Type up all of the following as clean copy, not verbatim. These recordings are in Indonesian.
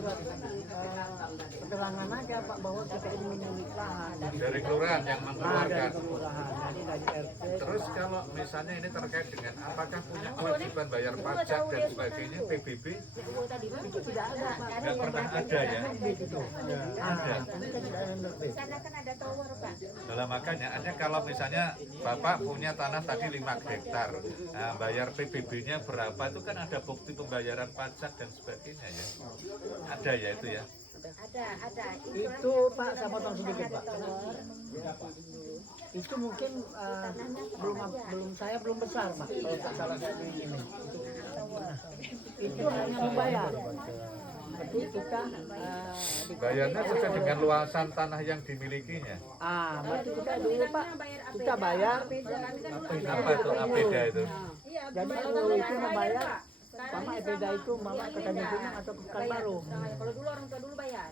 surat keterangan aja Pak bahwa kita ini memiliki lahan. Dari kelurahan yang mengeluarkan. Kelurahan, jadi dari RT. Terus kalau misalnya ini terkait dengan apakah punya kewajiban bayar pajak dan sebagainya, PBB Itu tidak ada Pak. nggak pernah ada ya? Ada. Sana kan ada tower, Pak. Dalam makanya ada kalau misalnya Bapak punya tanah tadi 5 hektar, nah, bayar PBB-nya berapa itu kan ada bukti pembayaran pajak dan sebagainya ya. Ada ya itu ya. Ada. Itu Pak, saya potong sedikit Pak. Itu mungkin saya belum besar Pak. Kalau tak salah saya ini. Itu hanya membayar. Tapi kita Bayarnya sesuai dengan luasan tanah yang dimilikinya. berarti kita dulu Pak, kita bayar. Apa itu APEDA itu? Jadi dulu itu membayar. Mama EPEDA itu mama ke Tanjung Pinang atau ke Pekanbaru. Kalau dulu orang tua dulu bayar.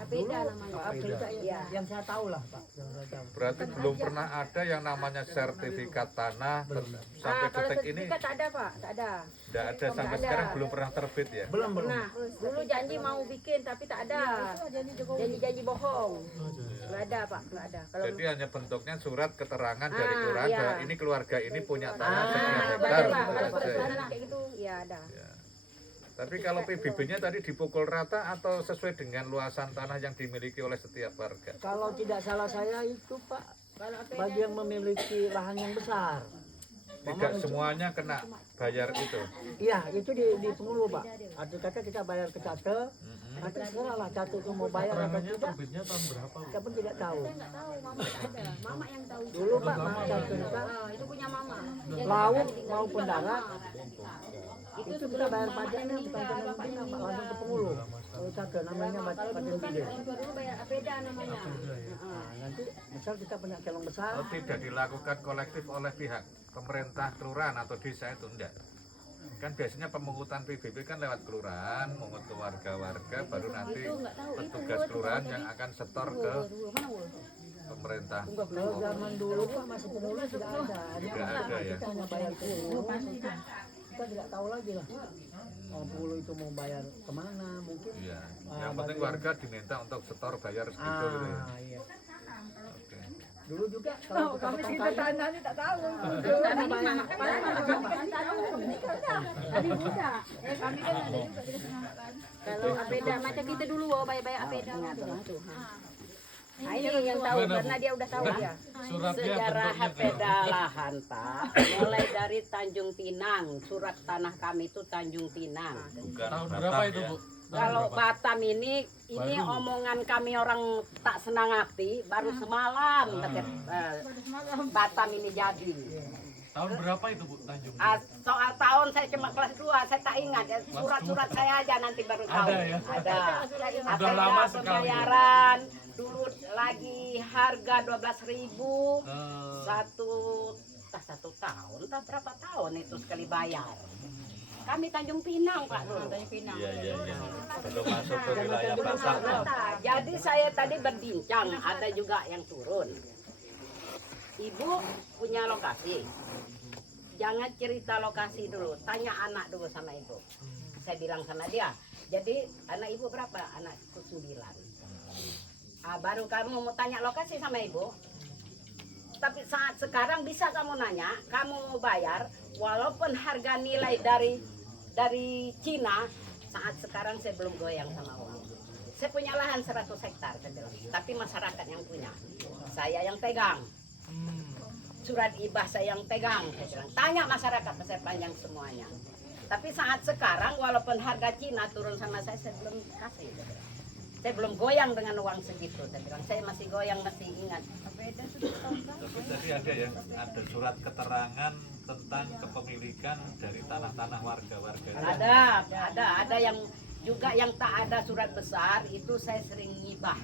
APEDA namanya. Cerita yang saya tahu lah Pak. Yang saya tahu. Berarti belum pernah ada yang namanya sertifikat tanah sampai Kalau detik ini sertifikat tak ada, Pak. Tak ada. tidak ada sampai sekarang belum pernah terbit ya. Belum. Nah, dulu janji mau bikin tapi tak ada. Janji bohong. Nggak ada, Pak. Nggak ada. Kalau Jadi hanya bentuknya surat keterangan dari kelurahan iya. bahwa ini keluarga ini punya tanah sekian ada, hektar. Pak. gitu Kalau aja ya. tanah kayak gitu, ya ada. Ya. Tapi kalau PBB-nya tadi dipukul rata atau sesuai dengan luasan tanah yang dimiliki oleh setiap warga? Kalau tidak salah saya itu Pak, bagi yang memiliki lahan yang besar. Tidak semuanya kena bayar itu. Iya, itu di pengulu Pak. Arti kata kita bayar ke Cate, nanti sekarang lah Cate itu mau bayar atau tidak. Terbitnya tahun berapa? Kita pun tidak tahu. Nggak tahu, Mama tak ada. Mama yang tahu. Dulu Pak, Cate kita Itu punya Mama. laut maupun darat, itu kita bayar pajaknya bukan ke Tanjung Pak, langsung ke pengulu. Kalau Cate namanya Kalau Badan dulu kan Bilir. orang tua dulu bayar APEDA namanya. Nah, nanti misal kita punya kelong besar, Kalau tidak dilakukan kolektif oleh pihak pemerintah kelurahan atau desa itu enggak. Kan biasanya pemungutan PBB kan lewat kelurahan, mengut ke warga-warga, baru nanti petugas kelurahan yang akan setor ke pemerintah. kalau zaman dulu Pak masih pengulu tidak ada. Tidak ada ya. Kita hanya bayar pengulu, kita tidak tahu lagi lah. Pengulu itu mau bayar kemana mungkin. Iya. Yang penting warga diminta untuk setor bayar segitu gitu ya. Iya. Oke. Dulu juga kalau kita potong kayu, Tani tak tahu. kita bayar Kalau APEDA macam kita dulu bayar APEDA. Nah, ini yang tahu karena dia udah tahu ya. Suratnya Sejarah bentuknya Hapeda lahan Pak, mulai dari Tanjung Pinang, surat tanah kami itu Tanjung Pinang. Bukan tahun Batam berapa ya. itu Bu? Kalau Batam ini omongan kami orang tak senang hati, baru semalam Batam ini jadi. Tahun berapa itu Bu Tanjung? Soal tahun saya cuma kelas 2, saya tak ingat. Surat-surat saya aja nanti baru tahu. Ada ya? Ada. Udah lama sekali. Pembayaran dulu lagi harga 12.000. Satu tahun, tak berapa tahun itu sekali bayar. Kami Tanjung Pinang Pak dulu. Tanjung Pinang. Iya. Belum masuk ke wilayah Batam. Jadi saya tadi berbincang, ada juga yang turun. Ibu punya lokasi. Jangan cerita lokasi dulu, tanya anak dulu sama ibu. Saya bilang sama dia, jadi anak ibu berapa? Anakku 9. Baru kamu mau tanya lokasi sama ibu. Tapi saat sekarang bisa kamu nanya, kamu mau bayar, walaupun harga nilai dari Cina, saat sekarang saya belum goyang sama uang. Saya punya lahan 100 hektar, saya bilang. Tapi masyarakat yang punya, saya yang pegang. Surat ibah saya yang pegang, saya bilang. Tanya masyarakat, saya panjang semuanya. Tapi saat sekarang, walaupun harga Cina turun sama saya belum kasih. Saya belum goyang dengan uang segitu, saya bilang. Saya masih goyang, masih ingat. Tapi tadi ada ya, ada surat keterangan tentang kepemilikan dari tanah-tanah warga-warga. Ada yang juga yang tak ada surat besar itu saya sering ngibah.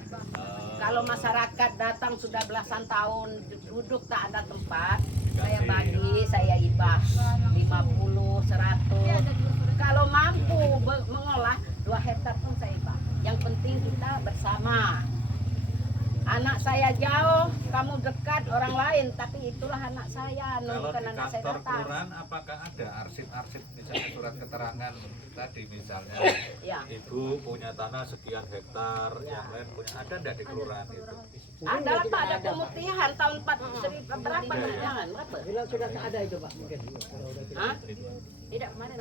Kalau masyarakat datang sudah belasan tahun duduk tak ada tempat, saya bagi, saya ibah 50, 100. Kalau mampu mengolah 2 hektar pun saya ibah. Yang penting kita bersama. Anak saya jauh, kamu dekat orang lain, tapi itulah anak saya. Kalau Bukan di anak saya kantor datang. kelurahan apakah ada arsip-arsip misalnya surat keterangan tadi misalnya Ya. Ibu punya tanah sekian hektar, yang lain punya, ada enggak di kelurahan itu? Ada lah Pak, ada pemutihan tahun 4 berapa jangan berapa? Sudah ada itu Pak mungkin. Hah? Tidak kemarin.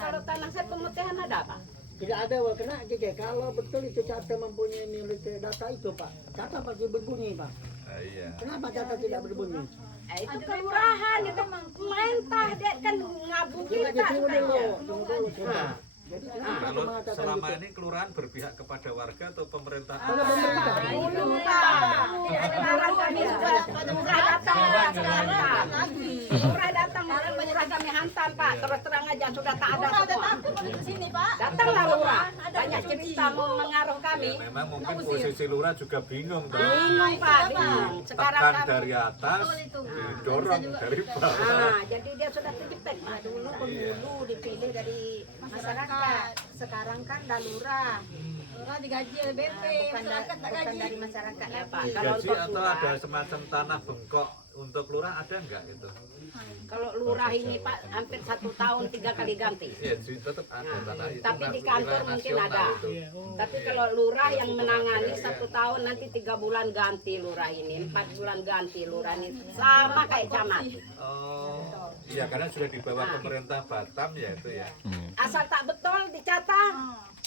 Kalau tanah saya pemutihan ada Pak? Tidak ada Pak, kena jadi kalau betul itu Cata mempunyai milik data itu Pak. Cata pasti berbunyi Pak. Iya. Kenapa Cata tidak berbunyi? Itu kelurahan, itu pemerintah, dia kan ngabung Kita kita. tunggu dulu, katanya. tunggu dulu coba. Jadi kenapa Kalau dia mengatakan selama gitu? ini kelurahan berpihak kepada warga atau pemerintah? Pada pemerintah. Dulu Pak, sekarang kami sudah murah datang sekarang. Murah datang, murah kami hantam Pak. Terus terang aja sudah tak ada semua. Datanglah lurah, banyak cerita mau mengaruh kami. Ya, memang mungkin posisi lurah juga bingung tuh. Bingung Pak, bingung. Sekarang Tekan kami. dari atas, didorong dari bawah. Nah, jadi dia sudah terjepit Pak. Dulu penghulu dipilih dari masyarakat, sekarang kan dalura. Lurah digaji oleh BP, bukan dari masyarakat Ya lagi. Pak, kalau Digaji untuk atau lurah, ada semacam tanah bengkok untuk lurah ada enggak itu? kalau lurah ini Pak hampir 1 tahun 3 kali ganti. Iya, tetap ada tanah itu. Tapi di wilayah kantor mungkin nasional ada. itu. Tapi kalau lurah yang menangani 1 tahun nanti 3 bulan ganti lurah ini, 4 bulan ganti lurah ini, sama kayak camat. Oh, iya karena sudah di bawah pemerintah Batam ya itu ya. Asal tak betul dicatat,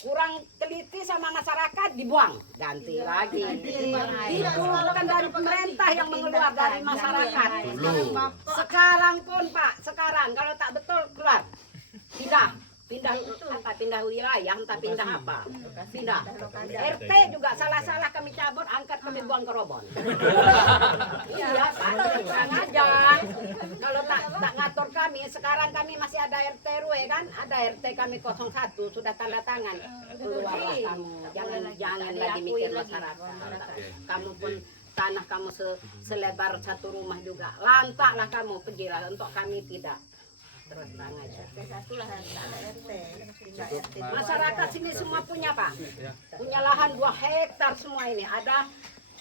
kurang teliti sama masyarakat dibuang, ganti lagi. Itu bukan dari pemerintah yang mengeluarkan dari masyarakat. Dulu. Sekarang pun Pak, sekarang kalau tak betul keluar, pindah wilayah, entah pindah apa, pindah. RT juga salah-salah kami cabut, angkat kami buang ke Robon. Iya, Pak, kurang aja. Kalau tak ngatur kami, sekarang kami masih ada RT RW kan, ada RT kami 01 sudah tanda tangan. Keluarlah kamu, jangan lagi mikir masyarakat. Kamu pun tanah kamu selebar 1 rumah juga, lantaklah kamu pergilah, untuk kami tidak. Terus terang aja. Satulah RT, pindah RT. Masyarakat sini semua punya Pak, punya lahan 2 hektar semua ini ada.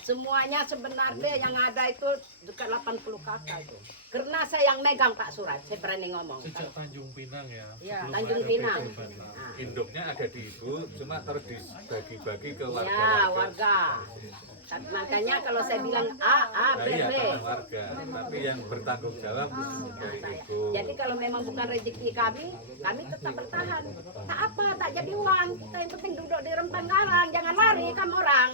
Semuanya sebenarnya yang ada itu dekat 80 kakak itu. Karena saya yang megang Pak Surat, saya berani ngomong. Sejak Tanjung Pinang ya. Ya, sebelum Tanjung ada Pinang. PP Batam. Nah, Induknya ada di ibu, cuma terus dibagi-bagi ke ya, warga-warga. warga. Tapi makanya kalau saya bilang A, Nah, B, iya, B. tanah warga. Tapi yang bertanggung jawab dari ibu. Jadi kalau memang bukan rezeki kami tetap bertahan. Tak apa, tak jadi uang. Kita yang penting duduk di rempang garang, jangan lari kamu orang.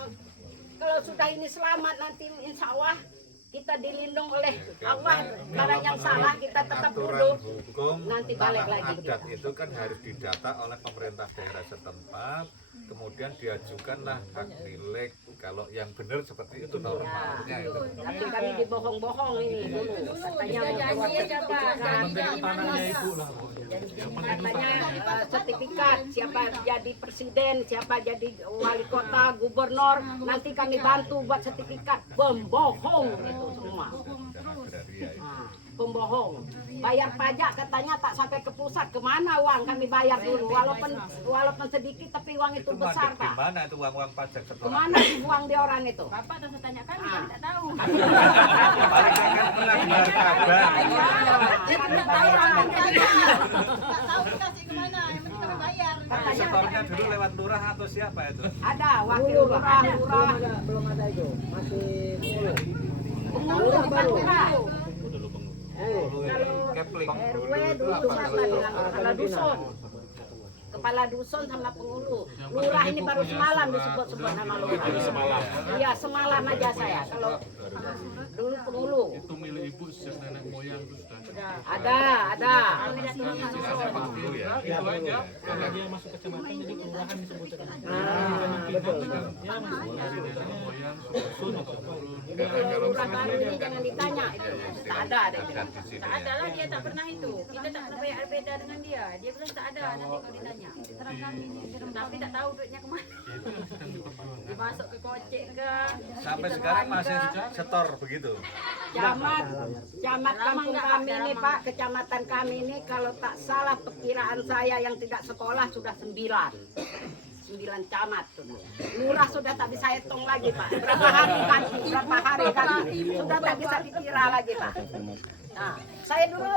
Kalau sudah ini selamat nanti insya Allah kita dilindung oleh Allah. Barang yang salah kita tetap Aturan duduk. hukum Nanti balik tanah lagi adat kita. itu kan harus didata oleh pemerintah daerah setempat, kemudian diajukanlah hak milik. Kalau yang benar seperti itu normalnya itu. Tapi kami dibohong-bohong ini dulu. Katanya mau buat sertifikat. Yang penting tanahnya ibu lah pokoknya. Yang penting Katanya sertifikat siapa jadi presiden, siapa jadi wali kota, gubernur, nanti kami bantu buat sertifikat. Pembohong itu semua. Agraria itu. Nah, pembohong. Bayar pajak katanya tak sampai ke pusat. Kemana uang kami bayar dulu? Walaupun sedikit tapi uang itu Itu besar mandek di Pak. mana itu uang-uang pajak setelah? Kemana dibuang di orang itu? Bapak terus tanya kami, kami tak tahu. Paling kan pernah dengar kabar. Kami bayar. Nggak tahu dikasih kemana, yang penting kami bayar. Setornya dulu lewat lurah atau siapa itu? Ada wakil Dulu lurah, Pak, lurah, belum ada itu, masih mulu. pengurus bukan lurah. Kepling. RW dulu siapa bilang kepala dusun. Kepala dusun sama pengulu. Lurah ini baru semalam disebut-sebut nama lurah. Iya, semalam aja saya. Kalau dulu pengulu. itu milik ibu sejak nenek moyang itu sudah. Ada. Dulu ya. Itu aja. Nah, betul. Dari nenek moyang susun turun. Kalau lurah baru ini jangan ditanya itu. Tak ada deh. Dan di sini Tak ya. ada lah, dia tak pernah itu. Kita tak pernah bayar beda dengan dia. Dia bilang tak ada, nanti kalau ditanya. Tapi tak tahu duitnya kemana. Itu yang sedang diperjuangkan. Dimasuk ke kocek ke. Sampai sekarang masih setor begitu. Camat kampung kami ini Pak, kecamatan kami ini kalau tak salah perkiraan saya yang tidak sekolah sudah 9 camat tuh. Lurah sudah tak bisa hitung lagi Pak. Berapa hari ganti, sudah tak bisa dikira lagi Pak. Nah, saya dulu